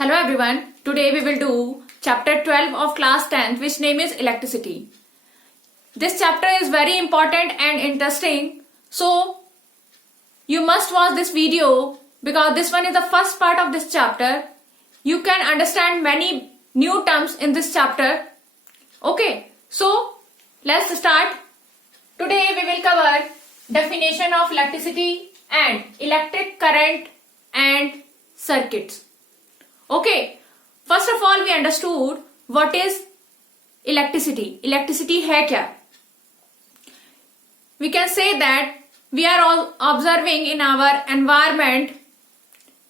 Hello everyone, today we will do chapter 12 of class 10th which name is electricity. This chapter is very important and interesting, so you must watch this video because this one is the first part of this chapter. You can understand many new terms in this chapter. Okay, so let's start. Today we will cover definition of electricity and electric current and circuits. Okay, first of all we understood what is electricity. Electricity है क्या? We can say that we are all observing in our environment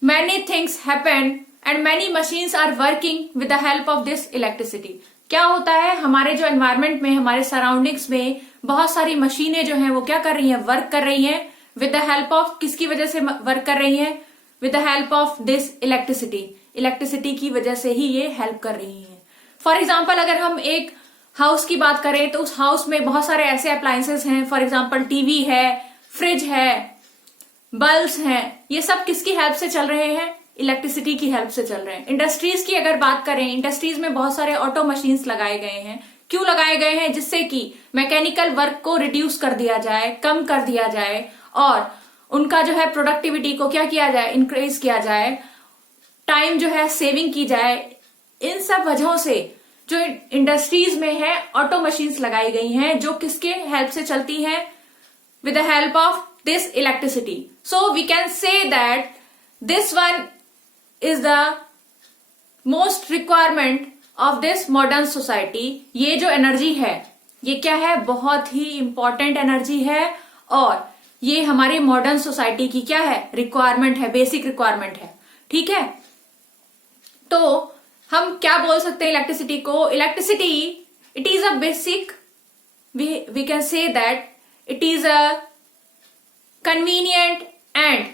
many things happen and many machines are working with the help of this electricity. क्या होता है हमारे जो environment में, हमारे surroundings में बहुत सारी मशीनें जो हैं वो क्या कर रही हैं, वर्क कर रही हैं विद द हेल्प ऑफ, किसकी वजह से वर्क कर रही हैं? With the help of this electricity. Electricity की वजह से ही ये हेल्प कर रही है. फॉर एग्जाम्पल अगर हम एक हाउस की बात करें तो उस हाउस में बहुत सारे ऐसे अप्लायंसेस हैं. फॉर एग्जाम्पल टीवी है, फ्रिज है, बल्ब्स हैं. ये सब किसकी हेल्प से चल रहे हैं? इलेक्ट्रिसिटी की हेल्प से चल रहे हैं. इंडस्ट्रीज की अगर बात करें, इंडस्ट्रीज में बहुत सारे ऑटो मशीन्स लगाए गए हैं. क्यों लगाए गए हैं? जिससे कि मैकेनिकल वर्क को रिड्यूस कर दिया जाए, कम कर दिया जाए और उनका जो है प्रोडक्टिविटी को क्या किया जाए, इंक्रीज किया जाए, टाइम जो है सेविंग की जाए. इन सब वजहों से जो इंडस्ट्रीज में है ऑटो मशीन्स लगाई गई हैं जो किसके हेल्प से चलती हैं? With the help of this electricity. So we can say that this one is the most requirement of this modern society. ये जो एनर्जी है ये क्या है? बहुत ही इंपॉर्टेंट एनर्जी है और ये हमारी मॉडर्न सोसाइटी की क्या है? रिक्वायरमेंट है, बेसिक रिक्वायरमेंट है. ठीक है, तो हम क्या बोल सकते हैं इलेक्ट्रिसिटी को? Electricity it is a basic, we can say that it is a convenient and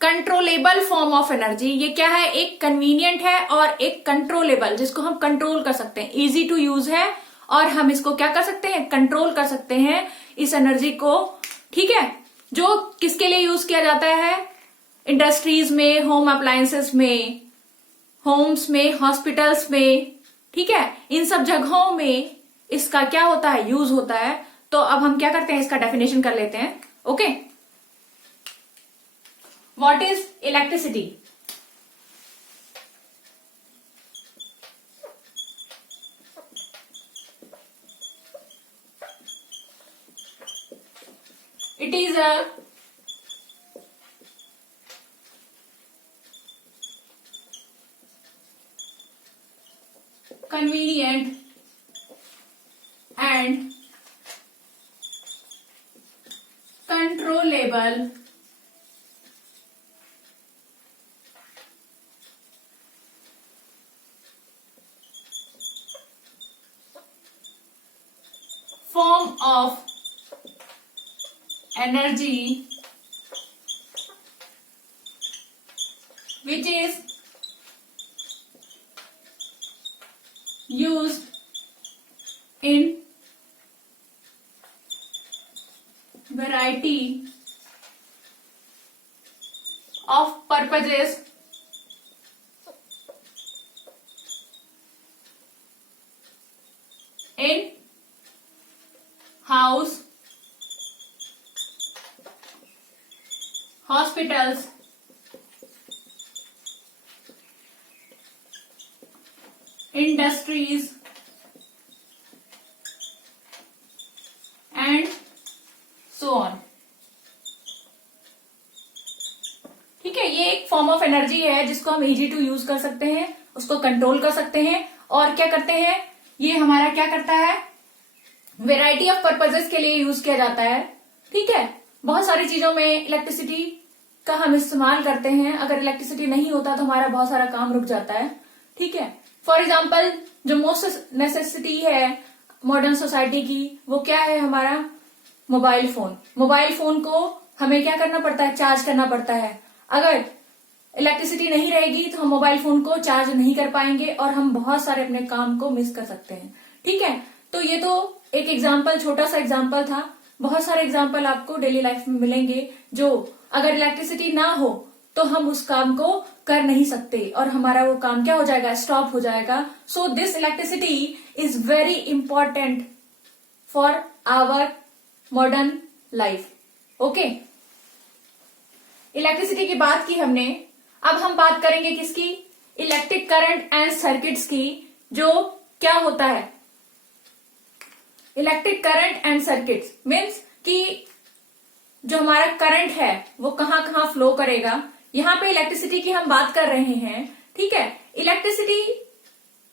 controllable form of energy. ये क्या है? एक कन्वीनियंट है और एक कंट्रोलेबल, जिसको हम कंट्रोल कर सकते हैं. इजी टू यूज है और हम इसको क्या कर सकते हैं? कंट्रोल कर सकते हैं इस एनर्जी को. ठीक है, जो किसके लिए यूज किया जाता है? इंडस्ट्रीज में, होम अप्लायंसेस में, होम्स में, हॉस्पिटल्स में. ठीक है, इन सब जगहों में इसका क्या होता है? यूज होता है. तो अब हम क्या करते हैं? इसका डेफिनेशन कर लेते हैं. Okay, what is electricity? It is a convenient and controllable form of energy which is used in variety of purposes in house, hospitals, industries and so on. ठीक है, ये एक फॉर्म ऑफ एनर्जी है जिसको हम इजी टू यूज कर सकते हैं, उसको कंट्रोल कर सकते हैं और क्या करते हैं? ये हमारा क्या करता है? वेराइटी ऑफ पर्पजेस के लिए यूज किया जाता है. ठीक है, बहुत सारी चीजों में इलेक्ट्रिसिटी का हम इस्तेमाल करते हैं. अगर इलेक्ट्रिसिटी नहीं होता तो हमारा बहुत सारा काम रुक जाता है. ठीक है, फॉर एग्जाम्पल जो मोस्ट नेसेसिटी है मॉडर्न सोसाइटी की वो क्या है? हमारा मोबाइल फोन. मोबाइल फोन को हमें क्या करना पड़ता है? चार्ज करना पड़ता है. अगर इलेक्ट्रिसिटी नहीं रहेगी तो हम मोबाइल फोन को चार्ज नहीं कर पाएंगे और हम बहुत सारे अपने काम को मिस कर सकते हैं. ठीक है, तो ये तो एक एग्जाम्पल, छोटा सा एग्जाम्पल था. बहुत सारे एग्जाम्पल आपको डेली लाइफ में मिलेंगे जो अगर इलेक्ट्रिसिटी ना हो तो हम उस काम को कर नहीं सकते और हमारा वो काम क्या हो जाएगा, स्टॉप हो जाएगा. So this electricity is very important for our modern life. Okay, electricity की बात की हमने. अब हम बात करेंगे किसकी, इलेक्ट्रिक करंट एंड सर्किट्स की. जो क्या होता है electric current and circuits means कि जो हमारा करंट है वो कहाँ कहाँ फ्लो करेगा. यहाँ पे इलेक्ट्रिसिटी की हम बात कर रहे हैं. ठीक है, इलेक्ट्रिसिटी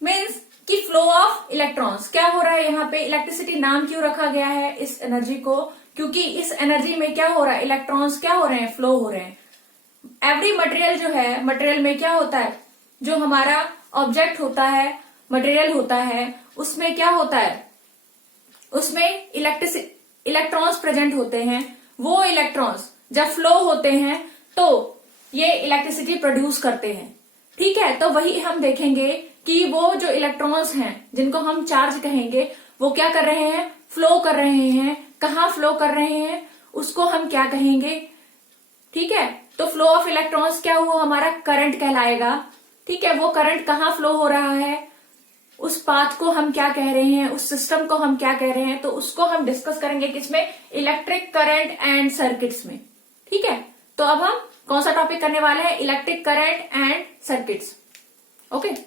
मीन्स कि फ्लो ऑफ इलेक्ट्रॉन्स. क्या हो रहा है यहाँ पे, इलेक्ट्रिसिटी नाम क्यों रखा गया है इस एनर्जी को, क्योंकि इस एनर्जी में क्या हो रहा है, इलेक्ट्रॉन्स क्या हो रहे हैं, फ्लो हो रहे हैं. एवरी मटेरियल जो है, मटेरियल में क्या होता है, जो हमारा ऑब्जेक्ट होता है, मटेरियल होता है, उसमें क्या होता है, उसमें इलेक्ट्रॉन्स प्रेजेंट होते हैं. वो इलेक्ट्रॉन्स जब फ्लो होते हैं तो ये इलेक्ट्रिसिटी प्रोड्यूस करते हैं. ठीक है, तो वही हम देखेंगे कि वो जो इलेक्ट्रॉन्स हैं जिनको हम चार्ज कहेंगे वो क्या कर रहे हैं, फ्लो कर रहे हैं. कहाँ फ्लो कर रहे हैं उसको हम क्या कहेंगे. ठीक है, तो फ्लो ऑफ इलेक्ट्रॉन्स क्या हुआ, हमारा करंट कहलाएगा. ठीक है, वो करंट कहाँ फ्लो हो रहा है, उस पाथ को हम क्या कह रहे हैं, उस सिस्टम को हम क्या कह रहे हैं, तो उसको हम डिस्कस करेंगे किसमें, इलेक्ट्रिक करंट एंड सर्किट्स में. ठीक है, तो अब हम कौन सा टॉपिक करने वाले हैं, electric current and circuits. Okay,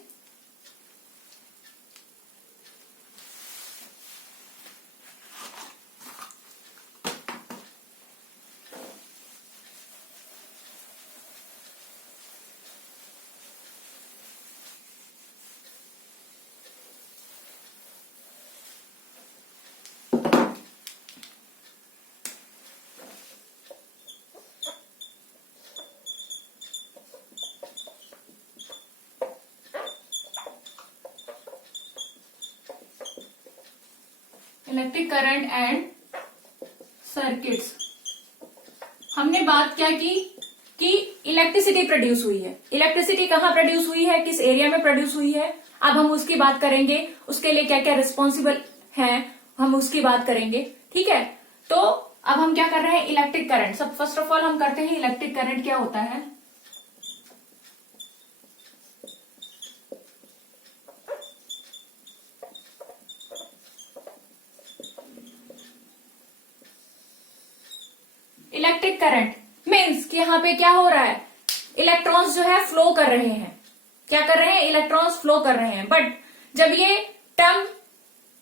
electric current and circuits. हमने बात क्या की कि इलेक्ट्रिसिटी प्रोड्यूस हुई है. इलेक्ट्रिसिटी कहाँ प्रोड्यूस हुई है, किस एरिया में प्रोड्यूस हुई है, अब हम उसकी बात करेंगे. उसके लिए क्या क्या रिस्पॉन्सिबल है हम उसकी बात करेंगे. ठीक है, तो अब हम क्या कर रहे हैं, इलेक्ट्रिक करंट. सब फर्स्ट ऑफ ऑल हम करते हैं इलेक्ट्रिक करंट क्या होता है. इलेक्ट्रिक करंट मीन्स कि यहाँ पे क्या हो रहा है, इलेक्ट्रॉन्स जो है फ्लो कर रहे हैं. क्या कर रहे हैं, इलेक्ट्रॉन्स फ्लो कर रहे हैं. बट जब ये टर्म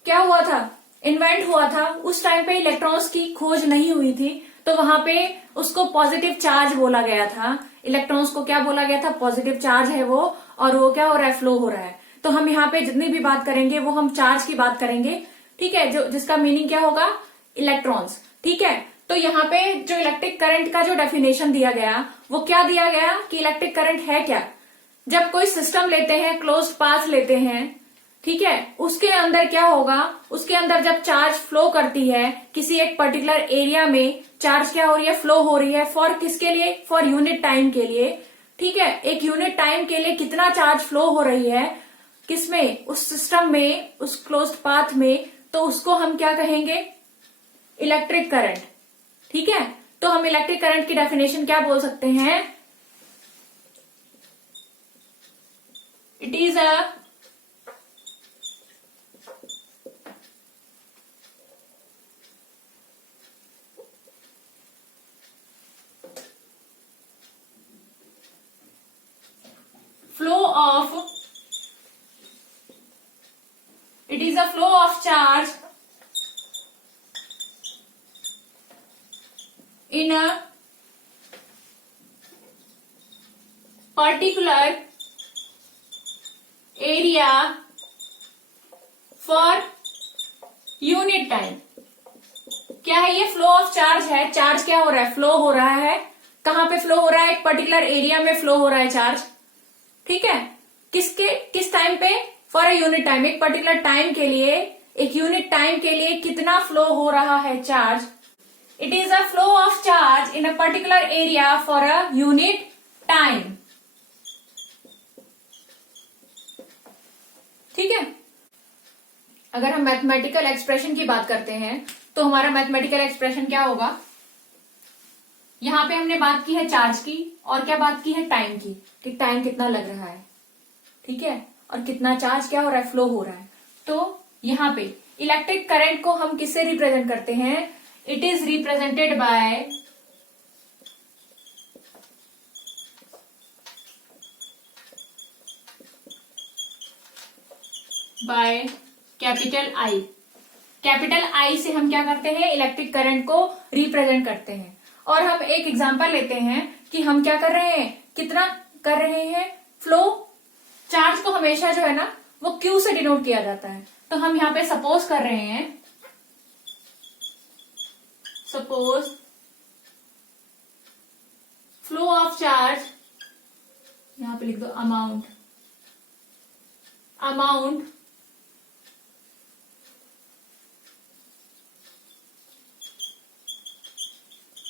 क्या हुआ था, इन्वेंट हुआ था, उस टाइम पे इलेक्ट्रॉन्स की खोज नहीं हुई थी, तो वहां पे उसको पॉजिटिव चार्ज बोला गया था. इलेक्ट्रॉन्स को क्या बोला गया था, पॉजिटिव चार्ज है वो, और वो क्या हो रहा है, फ्लो हो रहा है. तो हम यहाँ पे जितनी भी बात करेंगे वो हम चार्ज की बात करेंगे. ठीक है, जो जिसका मीनिंग क्या होगा, इलेक्ट्रॉन्स. ठीक है, तो यहाँ पे जो इलेक्ट्रिक करंट का जो डेफिनेशन दिया गया वो क्या दिया गया कि इलेक्ट्रिक करंट है क्या, जब कोई सिस्टम लेते हैं, क्लोज्ड पाथ लेते हैं. ठीक है, उसके अंदर क्या होगा, उसके अंदर जब चार्ज फ्लो करती है किसी एक पर्टिकुलर एरिया में, चार्ज क्या हो रही है, फ्लो हो रही है. फॉर किसके लिए, फॉर यूनिट टाइम के लिए. ठीक है, एक यूनिट टाइम के लिए कितना चार्ज फ्लो हो रही है किसमें, उस सिस्टम में, उस क्लोज्ड पाथ में, तो उसको हम क्या कहेंगे, इलेक्ट्रिक करंट. ठीक है, तो हम इलेक्ट्रिक करंट की डेफिनेशन क्या बोल सकते हैं, it is a flow of it is a flow of charge in a particular area for unit time. क्या है ये, फ्लो ऑफ चार्ज है. चार्ज क्या हो रहा है, फ्लो हो रहा है. कहां पे फ्लो हो रहा है, एक पर्टिकुलर एरिया में फ्लो हो रहा है चार्ज. ठीक है, किस टाइम पे, फॉर अ यूनिट टाइम, एक पर्टिकुलर टाइम के लिए, एक यूनिट टाइम के लिए कितना फ्लो हो रहा है charge. It is a flow of charge in a particular area for a unit time. ठीक है, अगर हम मैथमेटिकल एक्सप्रेशन की बात करते हैं तो हमारा मैथमेटिकल एक्सप्रेशन क्या होगा, यहाँ पे हमने बात की है चार्ज की, और क्या बात की है, टाइम की, कि टाइम कितना लग रहा है, ठीक है, और कितना चार्ज क्या हो रहा है, फ्लो हो रहा है। तो यहाँ पे इलेक्ट्रिक करंट को हम किससे रिप्रेजेंट करते हैं, it is represented by capital I. Capital I से हम क्या करते हैं, इलेक्ट्रिक करंट को रिप्रेजेंट करते हैं। और हम एक एग्जांपल लेते हैं कि हम क्या कर रहे हैं, कितना कर रहे हैं फ्लो। चार्ज को हमेशा जो है ना वो क्यू से डिनोट किया जाता है। तो हम यहाँ पे सपोज कर रहे हैं, सपोज फ्लो ऑफ चार्ज, यहां पे लिख दो amount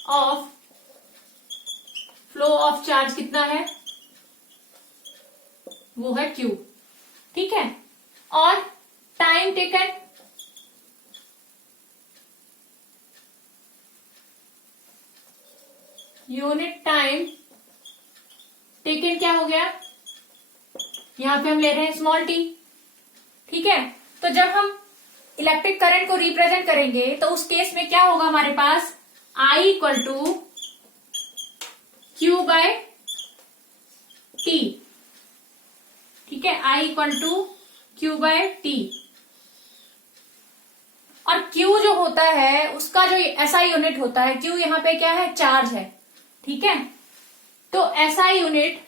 of flow of charge कितना है, वो है क्यू, ठीक है। और time taken, unit time taken क्या हो गया, यहां पे हम ले रहे हैं स्मॉल टी, ठीक है। तो जब हम इलेक्ट्रिक करंट को रिप्रेजेंट करेंगे तो उस केस में क्या होगा हमारे पास, I equal to Q by T, ठीक है, I equal to Q by T. और Q जो होता है उसका जो ऐसा यूनिट होता है, Q यहाँ पे क्या है, चार्ज है, ठीक है। तो ऐसा यूनिट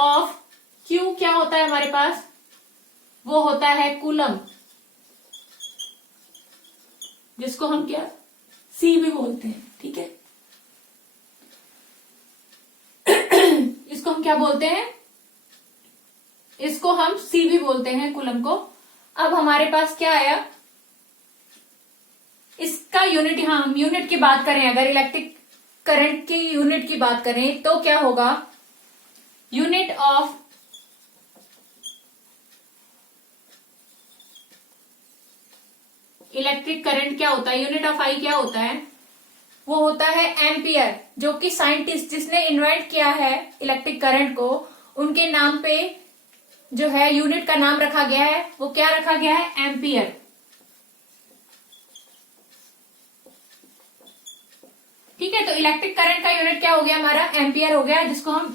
ऑफ Q क्या होता है हमारे पास, वो होता है कूलम, जिसको हम क्या C भी बोलते हैं, ठीक है। इसको हम क्या बोलते हैं, इसको हम C भी बोलते हैं कूलम को। अब हमारे पास क्या आया, इसका यूनिट, यहां हम यूनिट की बात करें, अगर इलेक्ट्रिक करंट की यूनिट की बात करें तो क्या होगा, यूनिट ऑफ इलेक्ट्रिक करंट क्या होता है, यूनिट ऑफ आई क्या होता है, वो होता है एम्पियर, जो कि साइंटिस्ट जिसने इन्वेंट किया है इलेक्ट्रिक करंट को, उनके नाम पे जो है यूनिट का नाम रखा गया है, वो क्या रखा गया है, एम्पियर, ठीक है। तो इलेक्ट्रिक करंट का यूनिट क्या हो गया हमारा, एम्पियर हो गया, जिसको हम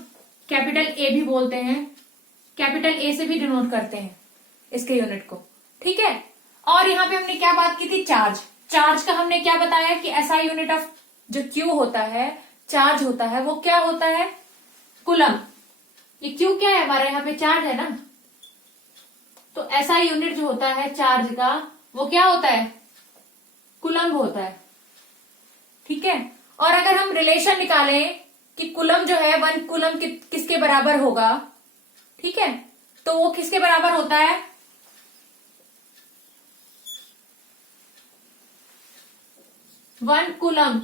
कैपिटल ए भी बोलते हैं, कैपिटल ए से भी डिनोट करते हैं इसके यूनिट को, ठीक है। और यहाँ पे हमने क्या बात की थी, चार्ज का हमने क्या बताया कि ऐसा यूनिट ऑफ जो क्यू होता है, चार्ज होता है, वो क्या होता है, कूलम। ये क्यू क्या है हमारा, यहाँ पे चार्ज है ना, तो ऐसा यूनिट जो होता है चार्ज का, वो क्या होता है, कूलम होता है, ठीक है। और अगर हम रिलेशन निकालें कि कूलम जो है 1 कूलम किसके बराबर होगा, ठीक है, तो वो किसके बराबर होता है, 1 कूलम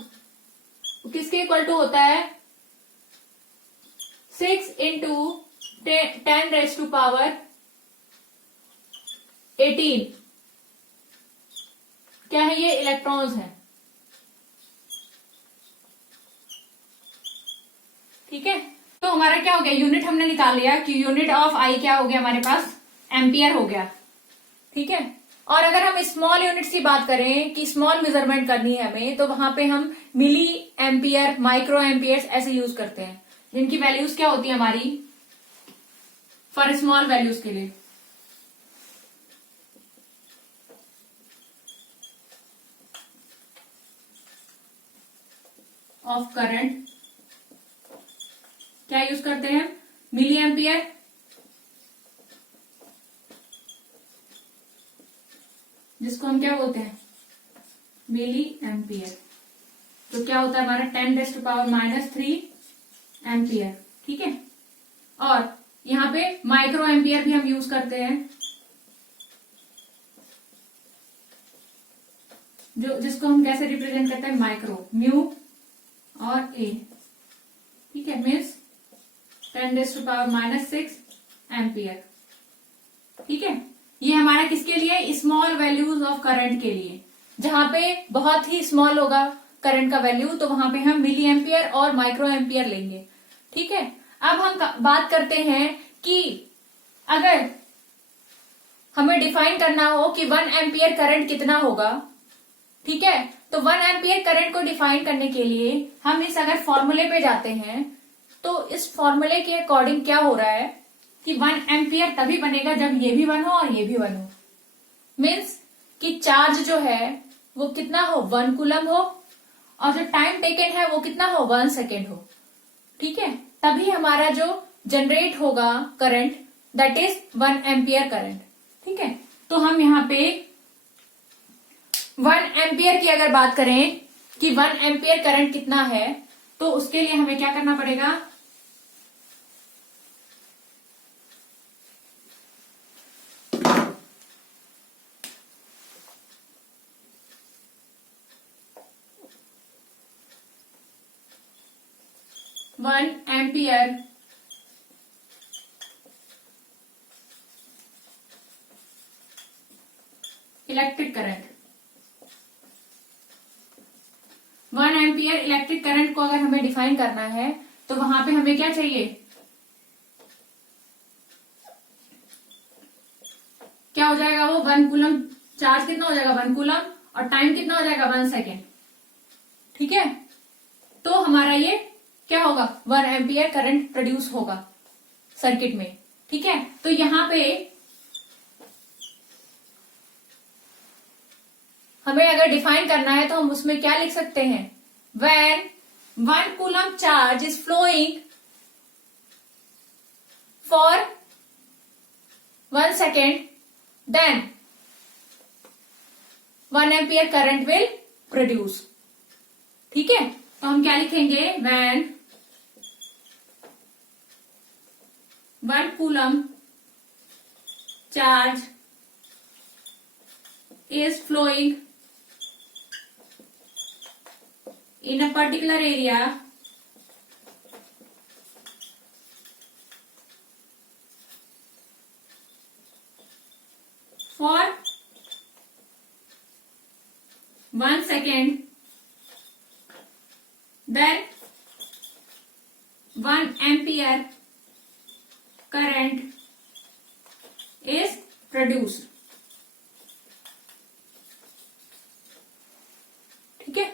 किसके इक्वल टू होता है, 6 इंटू 10 रेज टू पावर 18, क्या है ये, इलेक्ट्रॉन्स हैं, ठीक है। तो हमारा क्या हो गया, यूनिट हमने निकाल लिया कि यूनिट ऑफ आई क्या हो गया हमारे पास, एम्पियर हो गया, ठीक है। और अगर हम स्मॉल यूनिट्स की बात करें कि स्मॉल मेजरमेंट करनी है हमें, तो वहां पे हम मिली एम्पियर, माइक्रो एम्पियर्स ऐसे यूज करते हैं, जिनकी वैल्यूज क्या होती है हमारी, फॉर स्मॉल वैल्यूज के लिए। ऑफ करंट क्या यूज करते हैं, मिली एम्पियर, जिसको हम क्या बोलते हैं, मिली एम्पियर, तो क्या होता है हमारा 10 रेज टू पावर -3 एम्पियर, ठीक है। और यहाँ पे माइक्रो एम्पियर भी हम यूज करते हैं, जो जिसको हम कैसे रिप्रेजेंट करते हैं, माइक्रो, म्यू और ए, ठीक है, means 10 raise to power -6 ampere, ठीक है। ये हमारा किसके लिए, स्मॉल वैल्यूज ऑफ करंट के लिए, जहां पे बहुत ही स्मॉल होगा करंट का वैल्यू, तो वहां पे हम मिली एम्पियर और माइक्रो एम्पियर लेंगे। ठीक है, अब हम बात करते हैं कि अगर हमें डिफाइन करना हो कि 1 एम्पियर करंट कितना होगा। ठीक है, तो 1 एम्पियर करंट को डिफाइन करने के लिए हम इस अगर फॉर्मूले पे जाते हैं, तो इस फॉर्मूले के अकॉर्डिंग क्या हो रहा है कि 1 एम्पियर तभी बनेगा जब ये भी 1 हो और ये भी 1 हो। मीन्स कि चार्ज जो है वो कितना हो, 1 कूलम हो, और जो टाइम टेकन है वो कितना हो, 1 सेकेंड हो। ठीक है, तभी हमारा जो जनरेट होगा current, that is 1 ampere current. ठीक है, तो हम यहाँ पे 1 एम्पियर की अगर बात करें कि 1 एम्पियर करंट कितना है, तो उसके लिए हमें क्या करना पड़ेगा, one ampere electric current, 1 ampere electric current को अगर हमें डिफाइन करना है, तो वहां पे हमें क्या चाहिए, क्या हो जाएगा वो, 1 कूलम, चार्ज कितना हो जाएगा 1 कूलम, और टाइम कितना हो जाएगा 1 सेकेंड। ठीक है, तो हमारा ये क्या होगा, 1 एम्पियर करंट प्रोड्यूस होगा सर्किट में। ठीक है, तो यहां पे हमें अगर डिफाइन करना है तो हम उसमें क्या लिख सकते हैं, when 1 coulomb charge is flowing for 1 second, then 1 ampere current will produce. ठीक है, तो हम क्या लिखेंगे, when 1 coulomb charge is flowing in a particular area for 1 second, then 1 ampere current is produced। ठीक है,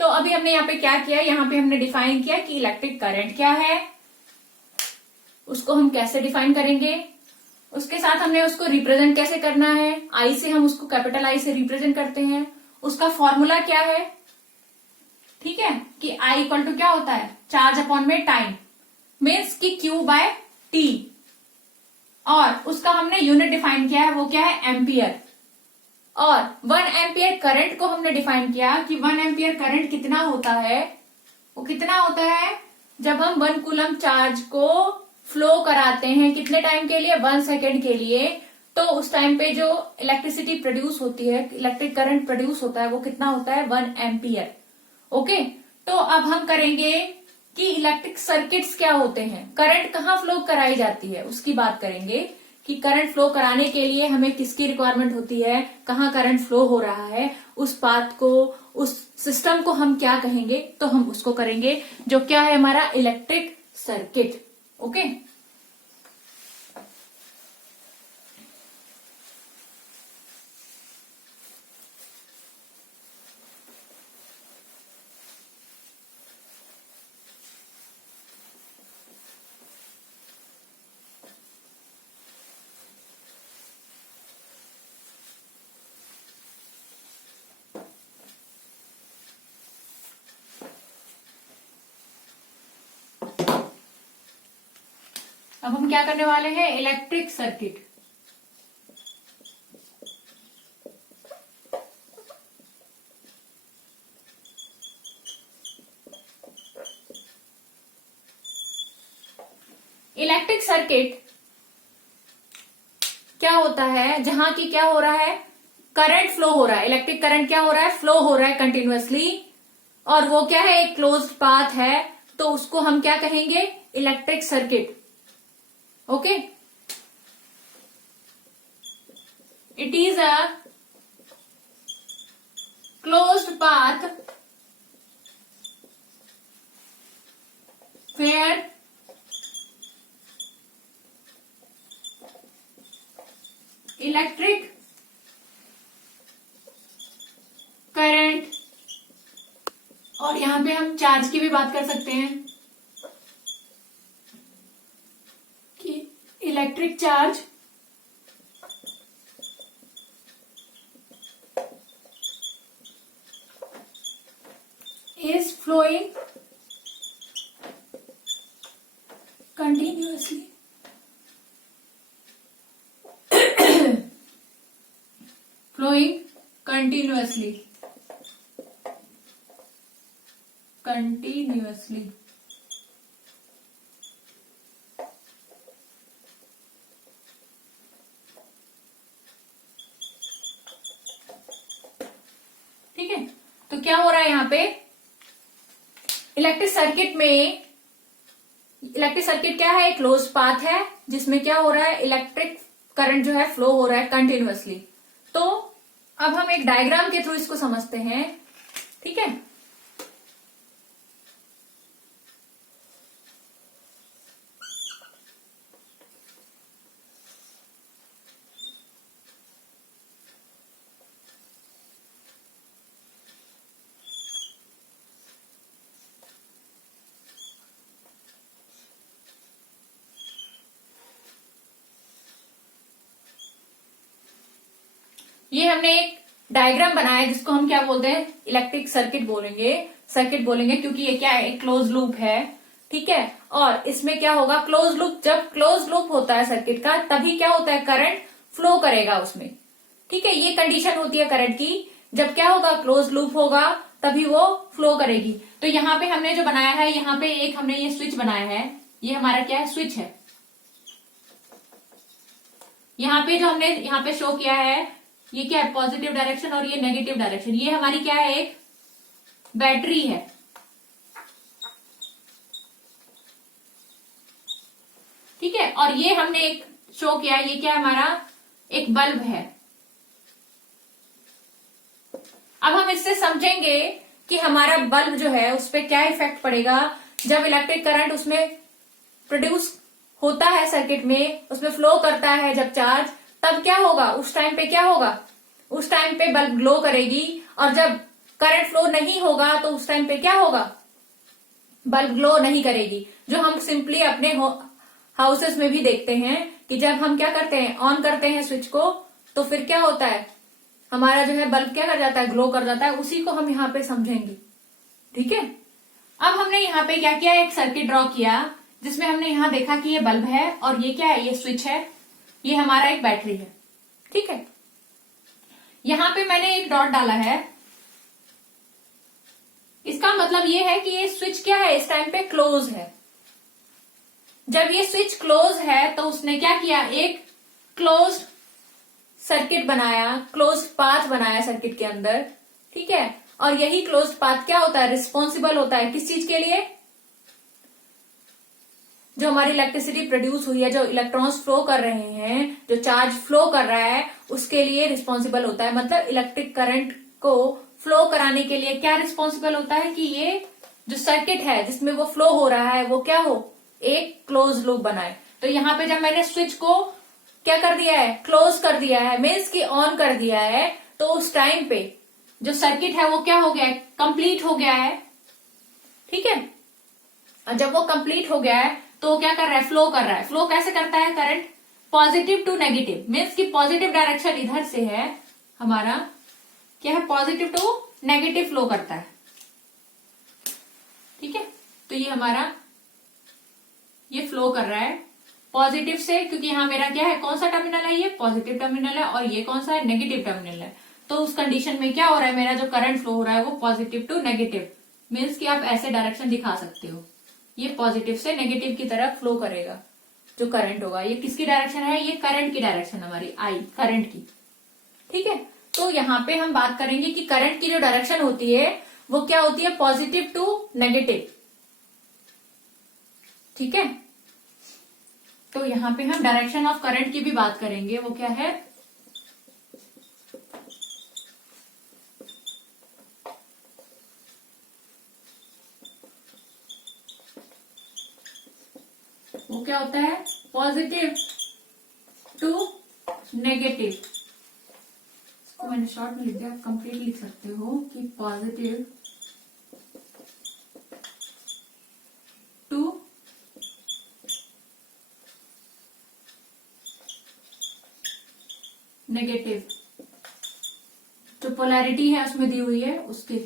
तो अभी हमने यहाँ पे क्या किया, यहाँ पे हमने डिफाइन किया कि इलेक्ट्रिक करंट क्या है, उसको हम कैसे डिफाइन करेंगे, उसके साथ हमने उसको रिप्रेजेंट कैसे करना है, आई से हम उसको कैपिटल आई से रिप्रेजेंट करते हैं, उसका फॉर्मूला क्या है। ठीक है, कि आई इक्वल टू क्या होता है, चार्ज अपॉन में टाइम, मीन्स कि क्यू बाय टी, और उसका हमने यूनिट डिफाइन किया है, वो क्या है, एम्पियर। और 1 एम्पियर करंट को हमने डिफाइन किया कि 1 एम्पियर करंट कितना होता है, वो कितना होता है जब हम 1 कूलम चार्ज को फ्लो कराते हैं, कितने टाइम के लिए, 1 सेकेंड के लिए, तो उस टाइम पे जो इलेक्ट्रिसिटी प्रोड्यूस होती है, इलेक्ट्रिक करंट प्रोड्यूस होता है, वो कितना होता है, 1 एम्पियर। ओके, तो अब हम करेंगे कि इलेक्ट्रिक सर्किट्स क्या होते हैं, करंट कहाँ फ्लो कराई जाती है उसकी बात करेंगे, कि करंट फ्लो कराने के लिए हमें किसकी रिक्वायरमेंट होती है, कहाँ करंट फ्लो हो रहा है, उस पाथ को, उस सिस्टम को हम क्या कहेंगे, तो हम उसको करेंगे जो क्या है, हमारा इलेक्ट्रिक सर्किट। ओके, अब हम क्या करने वाले हैं, इलेक्ट्रिक सर्किट। इलेक्ट्रिक सर्किट क्या होता है, जहां की क्या हो रहा है, करंट फ्लो हो रहा है, इलेक्ट्रिक करंट क्या हो रहा है, फ्लो हो रहा है कंटिन्यूअसली, और वो क्या है, एक क्लोज्ड पाथ है, तो उसको हम क्या कहेंगे, electric circuit. Okay, it is a closed path where electric current, और यहां पे हम चार्ज की भी बात कर सकते हैं कि electric charge is flowing continuously flowing continuously ठीक है। तो क्या हो रहा है यहाँ पे, इलेक्ट्रिक सर्किट क्या है, क्लोज पाथ है जिसमें क्या हो रहा है, इलेक्ट्रिक करंट जो है फ्लो हो रहा है कंटिन्यूअसली। तो अब हम एक डायग्राम के थ्रू इसको समझते हैं, ठीक है। ये हमने एक डायग्राम बनाया है जिसको हम क्या बोलते हैं, इलेक्ट्रिक सर्किट बोलेंगे क्योंकि ये क्या है, क्लोज लूप है, ठीक है। और इसमें क्या होगा, क्लोज लूप, जब क्लोज लूप होता है सर्किट का तभी क्या होता है, करंट फ्लो करेगा उसमें, ठीक है। ये कंडीशन होती है करंट की, जब क्या होगा, क्लोज लूप होगा तभी वो फ्लो करेगी। तो यहाँ पे हमने जो बनाया है, यहाँ पे एक हमने ये स्विच बनाया है, ये हमारा क्या है, स्विच है। यहाँ पे जो हमने यहाँ पे शो किया है, ये क्या है, पॉजिटिव डायरेक्शन और ये नेगेटिव डायरेक्शन, ये हमारी क्या है, एक बैटरी है, ठीक है। और ये हमने एक शो किया, ये क्या हमारा एक बल्ब है। अब हम इससे समझेंगे कि हमारा बल्ब जो है उस पर क्या इफेक्ट पड़ेगा जब इलेक्ट्रिक करंट उसमें प्रोड्यूस होता है सर्किट में, उसमें फ्लो करता है जब चार्ज, तब क्या होगा, उस टाइम पे क्या होगा, उस टाइम पे बल्ब ग्लो करेगी। और जब करंट फ्लो नहीं होगा तो उस टाइम पे क्या होगा, बल्ब ग्लो नहीं करेगी। जो हम सिंपली अपने हाउसेस में भी देखते हैं कि जब हम क्या करते हैं, ऑन करते हैं स्विच को, तो फिर क्या होता है, हमारा जो है बल्ब क्या कर जाता है, ग्लो कर जाता है। उसी को हम यहाँ पे समझेंगे, ठीक है। अब हमने यहाँ पे क्या किया, एक सर्किट ड्रॉ किया जिसमें हमने यहाँ देखा कि ये बल्ब है और ये क्या है, ये स्विच है, ये हमारा एक बैटरी है, ठीक है। यहां पे मैंने एक डॉट डाला है, इसका मतलब ये है कि ये स्विच क्या है, इस टाइम पे क्लोज है। जब ये स्विच क्लोज है तो उसने क्या किया, एक क्लोज सर्किट बनाया, क्लोज पाथ बनाया सर्किट के अंदर, ठीक है। और यही क्लोज पाथ क्या होता है, रिस्पॉन्सिबल होता है किस चीज के लिए, जो हमारी इलेक्ट्रिसिटी प्रोड्यूस हुई है, जो इलेक्ट्रॉन्स फ्लो कर रहे हैं, जो चार्ज फ्लो कर रहा है, उसके लिए रिस्पॉन्सिबल होता है। मतलब इलेक्ट्रिक करंट को फ्लो कराने के लिए क्या रिस्पॉन्सिबल होता है कि ये जो सर्किट है जिसमें वो फ्लो हो रहा है वो क्या हो, एक क्लोज लूप बनाए। तो यहाँ पे जब मैंने स्विच को क्या कर दिया है, क्लोज कर दिया है, मीन्स की ऑन कर दिया है, तो उस टाइम पे जो सर्किट है वो क्या हो गया है, कंप्लीट हो गया है, ठीक है। और जब वो कंप्लीट हो गया है तो क्या कर रहा है, फ्लो कर रहा है। फ्लो कैसे करता है current, positive to negative, means की पॉजिटिव डायरेक्शन इधर से है हमारा, क्या है, पॉजिटिव टू नेगेटिव फ्लो करता है, ठीक है। तो ये हमारा ये फ्लो कर रहा है पॉजिटिव से, क्योंकि यहां मेरा क्या है, कौन सा टर्मिनल है, ये पॉजिटिव टर्मिनल है, और ये कौन सा है, नेगेटिव टर्मिनल है। तो उस कंडीशन में क्या हो रहा है, मेरा जो करंट फ्लो हो रहा है वो पॉजिटिव टू नेगेटिव, मीन्स कि आप ऐसे डायरेक्शन दिखा सकते हो, ये पॉजिटिव से नेगेटिव की तरफ फ्लो करेगा जो करंट होगा। ये किसकी डायरेक्शन है, ये करंट की डायरेक्शन हमारी, आई करंट की, ठीक है। तो यहाँ पे हम बात करेंगे कि करंट की जो डायरेक्शन होती है वो क्या होती है, पॉजिटिव टू नेगेटिव, ठीक है। तो यहाँ पे हम डायरेक्शन ऑफ करंट की भी बात करेंगे, वो क्या है, वो क्या होता है, पॉजिटिव टू नेगेटिव। इसको मैंने शॉर्ट में लिख दिया, कंप्लीट लिख सकते हो कि पॉजिटिव टू नेगेटिव। जो पोलैरिटी है उसमें दी हुई है, उसकी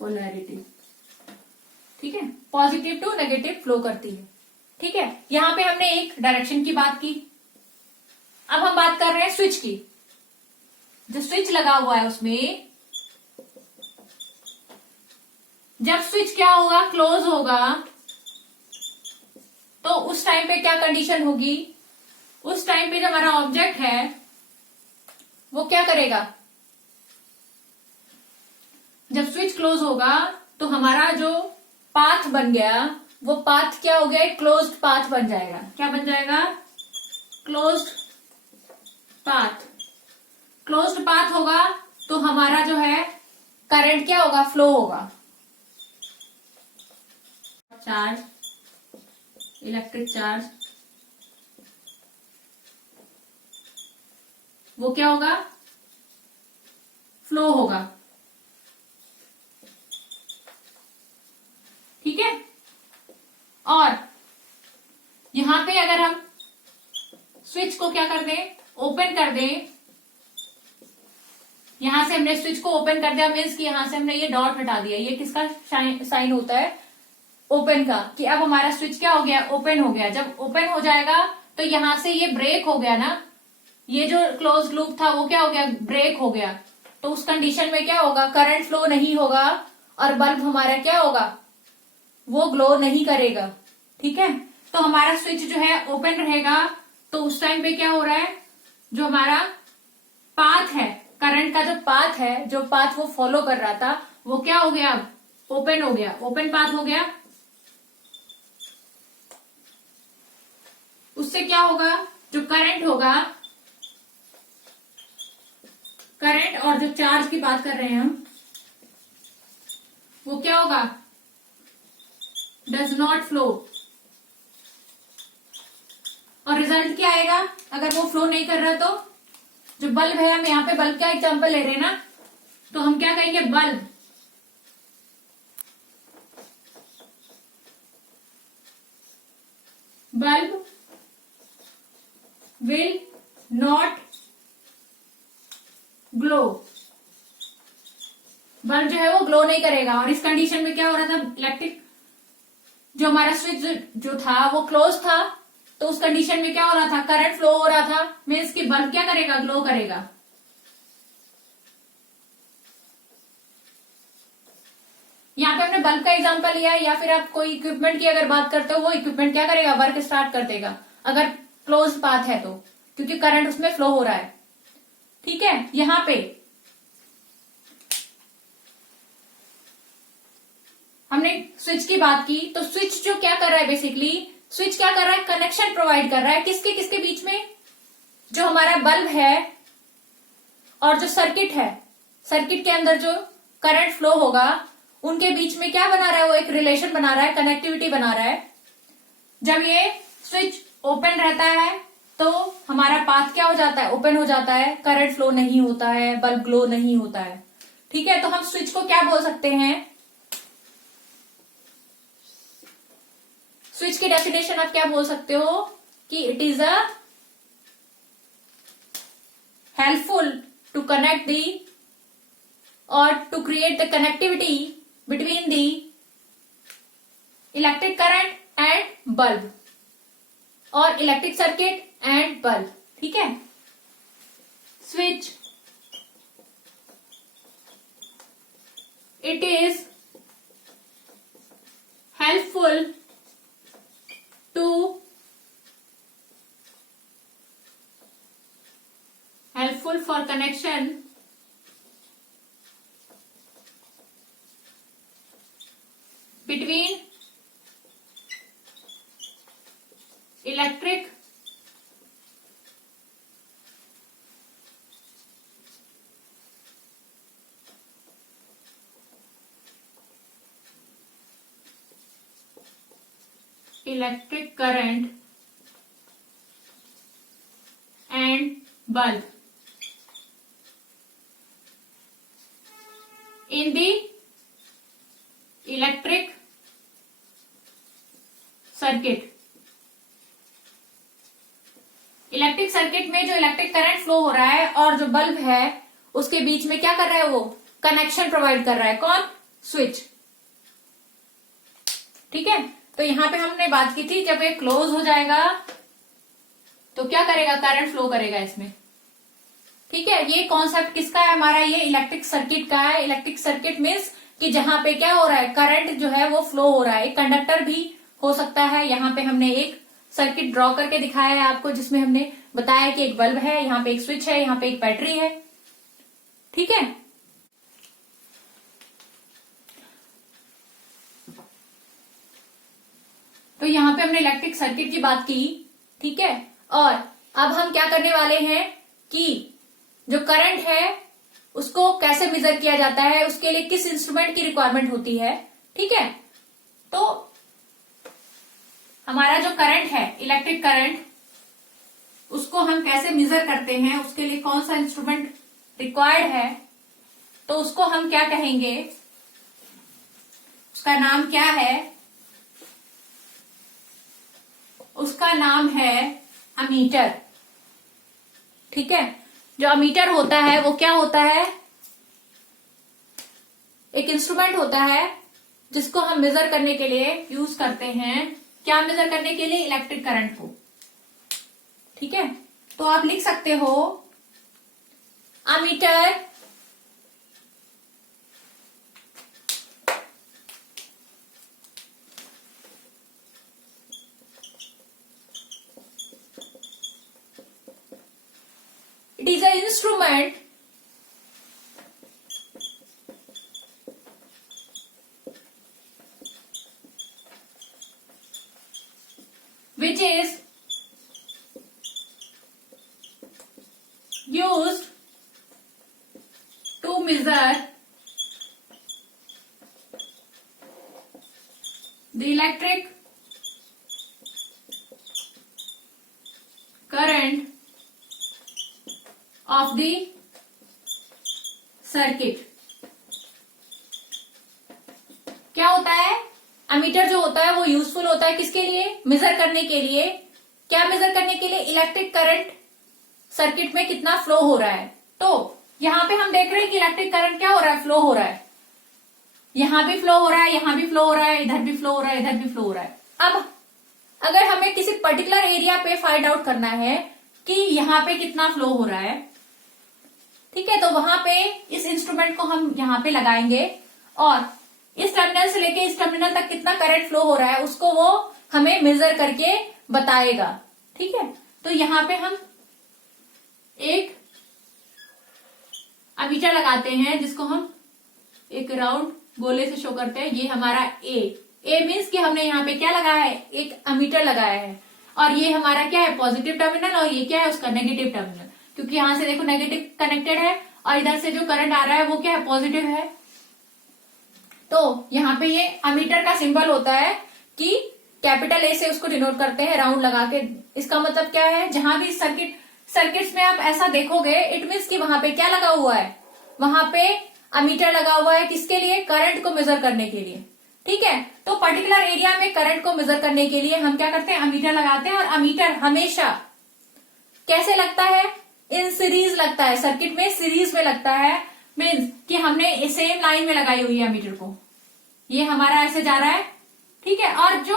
पोलैरिटी, ठीक है, पॉजिटिव टू नेगेटिव फ्लो करती है। ठीक है, यहां पे हमने एक डायरेक्शन की बात की। अब हम बात कर रहे हैं स्विच की। जो स्विच लगा हुआ है उसमें जब स्विच क्या होगा, क्लोज होगा, तो उस टाइम पे क्या कंडीशन होगी, उस टाइम पे जो हमारा ऑब्जेक्ट है वो क्या करेगा, जब स्विच क्लोज होगा तो हमारा जो पाथ बन गया वो पाथ क्या हो गया, एक क्लोज्ड पाथ बन जाएगा। क्या बन जाएगा, क्लोज्ड पाथ। क्लोज्ड पाथ होगा तो हमारा जो है करंट क्या होगा, फ्लो होगा। चार्ज, इलेक्ट्रिक चार्ज, वो क्या होगा, फ्लो होगा। ठीक है, और यहां पे अगर हम स्विच को क्या कर दें, ओपन कर दें, यहां से हमने स्विच को ओपन कर दिया, मीन्स कि यहां से हमने ये डॉट हटा दिया। ये किसका साइन होता है, ओपन का, कि अब हमारा स्विच क्या हो गया, ओपन हो गया। जब ओपन हो जाएगा तो यहां से ये ब्रेक हो गया ना, ये जो क्लोज लूप था वो क्या हो गया, ब्रेक हो गया। तो उस कंडीशन में क्या होगा, करंट फ्लो नहीं होगा और बल्ब हमारा क्या होगा, वो ग्लो नहीं करेगा। ठीक है, तो हमारा स्विच जो है ओपन रहेगा, तो उस टाइम पे क्या हो रहा है, जो हमारा पाथ है, करंट का जो पाथ है, जो पाथ वो फॉलो कर रहा था, वो क्या हो गया, ओपन हो गया, ओपन पाथ हो गया। उससे क्या होगा, जो करंट होगा, करंट और जो चार्ज की बात कर रहे हैं हम, वो क्या होगा, डज नॉट फ्लो। और रिजल्ट क्या आएगा, अगर वो फ्लो नहीं कर रहा तो जो बल्ब है, हम यहाँ पे बल्ब का एग्जांपल ले रहे हैं ना, तो हम क्या कहेंगे, bulb bulb will not glow. Bulb जो है वो ग्लो नहीं करेगा। और इस कंडीशन में क्या हो रहा था, इलेक्ट्रिक जो हमारा स्विच जो था वो क्लोज था, तो उस कंडीशन में क्या हो रहा था, करंट फ्लो हो रहा था, मीन्स कि बल्ब क्या करेगा, ग्लो करेगा। यहाँ पे हमने बल्ब का एग्जांपल लिया है, या फिर आप कोई इक्विपमेंट की अगर बात करते हो, वो इक्विपमेंट क्या करेगा, वर्क स्टार्ट कर देगा अगर क्लोज पाथ है तो, क्योंकि करंट उसमें फ्लो हो रहा है। ठीक है, यहां पे हमने स्विच की बात की, तो स्विच जो क्या कर रहा है, बेसिकली स्विच क्या कर रहा है, कनेक्शन प्रोवाइड कर रहा है किसके किसके बीच में, जो हमारा बल्ब है और जो सर्किट है, सर्किट के अंदर जो करंट फ्लो होगा उनके बीच में क्या बना रहा है, वो एक रिलेशन बना रहा है, कनेक्टिविटी बना रहा है। जब ये स्विच ओपन रहता है तो हमारा पाथ क्या हो जाता है, ओपन हो जाता है, करंट फ्लो नहीं होता है, बल्ब ग्लो नहीं होता है। ठीक है, तो हम स्विच को क्या बोल सकते हैं, स्विच की डेफिनेशन आप क्या बोल सकते हो कि it is a helpful to connect the और to create the connectivity between the electric current and bulb और इलेक्ट्रिक सर्किट एंड बल्ब। ठीक है, switch it is helpful to helpful for connection between electric electric current and bulb in the electric circuit. Electric circuit में जो electric current flow हो रहा है और जो बल्ब है उसके बीच में क्या कर रहा है, वो कनेक्शन प्रोवाइड कर रहा है। कौन? स्विच। ठीक है, तो यहां पे हमने बात की थी जब ये क्लोज हो जाएगा तो क्या करेगा, करंट फ्लो करेगा इसमें। ठीक है, ये कॉन्सेप्ट किसका है हमारा, ये इलेक्ट्रिक सर्किट का है। इलेक्ट्रिक सर्किट मीन्स कि जहां पे क्या हो रहा है, करंट जो है वो फ्लो हो रहा है। कंडक्टर भी हो सकता है। यहाँ पे हमने एक सर्किट ड्रॉ करके दिखाया है आपको, जिसमें हमने बताया कि एक बल्ब है, यहाँ पे एक स्विच है, यहाँ पे एक बैटरी है। ठीक है, तो यहाँ पे हमने इलेक्ट्रिक सर्किट की बात की। ठीक है, और अब हम क्या करने वाले हैं कि जो करंट है उसको कैसे मेजर किया जाता है, उसके लिए किस इंस्ट्रूमेंट की रिक्वायरमेंट होती है। ठीक है, तो हमारा जो करंट है, इलेक्ट्रिक करंट, उसको हम कैसे मेजर करते हैं, उसके लिए कौन सा इंस्ट्रूमेंट रिक्वायर्ड है, तो उसको हम क्या कहेंगे, उसका नाम क्या है, उसका नाम है अमीटर। ठीक है, जो अमीटर होता है वो क्या होता है, एक इंस्ट्रूमेंट होता है जिसको हम मेजर करने के लिए यूज करते हैं। क्या मेजर करने के लिए, इलेक्ट्रिक करंट को। ठीक है, तो आप लिख सकते हो ammeter it is an instrument which is used to measure the electric current of the circuit। क्या होता है, अमीटर जो होता है वो यूजफुल होता है किसके लिए, मेजर करने के लिए। क्या मेजर करने के लिए, इलेक्ट्रिक करंट सर्किट में कितना फ्लो हो रहा है। तो यहां पे हम देख रहे हैं कि इलेक्ट्रिक करंट क्या हो रहा है, फ्लो हो रहा है। यहां भी फ्लो हो रहा है, यहां भी फ्लो हो रहा है, इधर भी फ्लो हो रहा है, इधर भी फ्लो हो रहा है। अब अगर हमें किसी पर्टिकुलर एरिया पे फाइंड आउट करना है कि यहाँ पे कितना फ्लो हो रहा है, ठीक है, तो वहां पे इस इंस्ट्रूमेंट को हम यहाँ पे लगाएंगे और इस टर्मिनल से लेके इस टर्मिनल तक कितना करंट फ्लो हो रहा है उसको वो हमें मेजर करके बताएगा। ठीक है, तो यहाँ पे हम एक अमीटर लगाते हैं जिसको हम एक राउंड गोले से शो करते हैं। ये हमारा ए मीन्स कि हमने यहाँ पे क्या लगाया है, एक अमीटर लगाया है। और ये हमारा क्या है, पॉजिटिव टर्मिनल, और ये क्या है, उसका नेगेटिव टर्मिनल। क्योंकि यहां से देखो नेगेटिव कनेक्टेड है और इधर से जो करंट आ रहा है वो क्या है, पॉजिटिव है। तो यहाँ पे ये अमीटर का सिंबल होता है कि कैपिटल ए से उसको डिनोट करते हैं राउंड लगा के। इसका मतलब क्या है, जहां भी सर्किट्स में आप ऐसा देखोगे, इट मीन्स कि वहां पे क्या लगा हुआ है, वहां पे अमीटर लगा हुआ है। किसके लिए, करंट को मेजर करने के लिए। ठीक है, तो पर्टिकुलर एरिया में करंट को मेजर करने के लिए हम क्या करते हैं, अमीटर लगाते हैं। और अमीटर हमेशा कैसे लगता है, इन सीरीज लगता है, सर्किट में सीरीज में लगता है। मीन्स कि हमने सेम लाइन में लगाई हुई है अमीटर को, ये हमारा ऐसे जा रहा है। ठीक है, और जो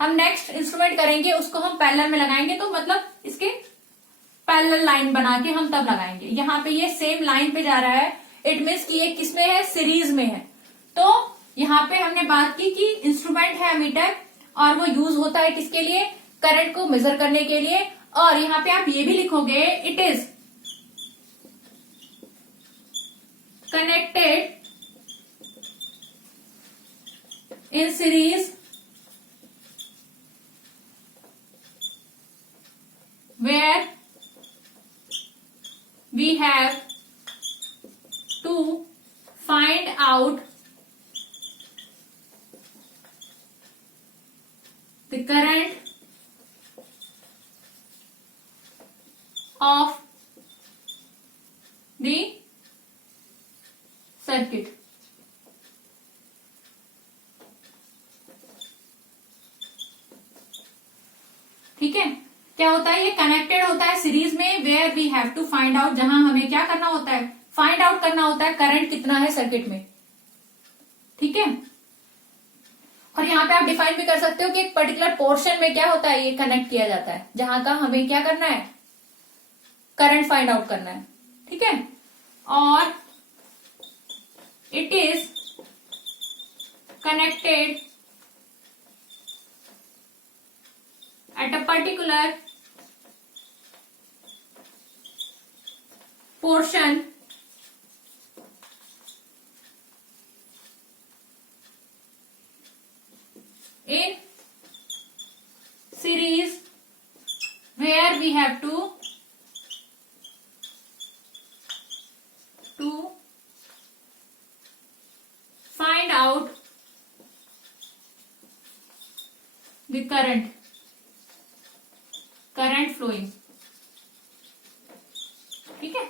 हम नेक्स्ट इंस्ट्रूमेंट करेंगे उसको हम पैरेलल में लगाएंगे, तो मतलब इसके पैरेलल लाइन बना के हम तब लगाएंगे। यहाँ पे ये सेम लाइन पे जा रहा है, इट मीन्स कि ये किसमें है, सीरीज में है। तो यहाँ पे हमने बात की कि इंस्ट्रूमेंट है अमीटर और वो यूज होता है किसके लिए, करंट को मेजर करने के लिए। और यहाँ पे आप ये भी लिखोगे, it is connected in series where we have to find out the current of the circuit. ठीक है, क्या होता है, ये कनेक्टेड होता है सीरीज में, where we have to find out, जहां हमें क्या करना होता है, फाइंड आउट करना होता है करंट कितना है सर्किट में। ठीक है, और यहाँ पे आप डिफाइन भी कर सकते हो कि एक पर्टिकुलर पोर्शन में क्या होता है, ये कनेक्ट किया जाता है, जहां का हमें क्या करना है, करंट फाइंड आउट करना है। ठीक है, और it is connected at a particular portion in series where we have to find out the current flowing. ठीक है,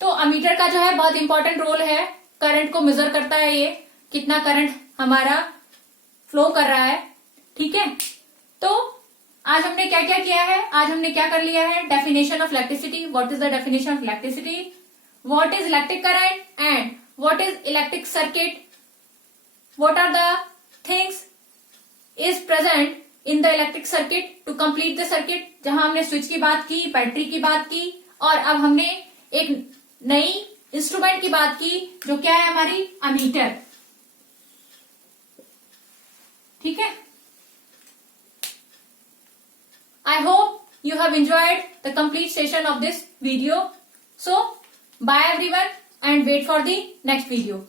तो अमीटर का जो है बहुत इंपॉर्टेंट रोल है, करंट को मेजर करता है, ये कितना करंट हमारा फ्लो कर रहा है। ठीक है, तो आज हमने क्या क्या किया है, आज हमने क्या कर लिया है, definition of electricity, what is the definition of electricity, what is electric current and what is electric circuit, what are the things is present in the electric circuit to complete the circuit, जहां हमने switch की बात की, battery की बात की, और अब हमने एक नई इंस्ट्रूमेंट की बात की जो क्या है, हमारी अमीटर। ठीक है, I hope you have enjoyed the complete session of this video. So bye everyone and wait for the next video.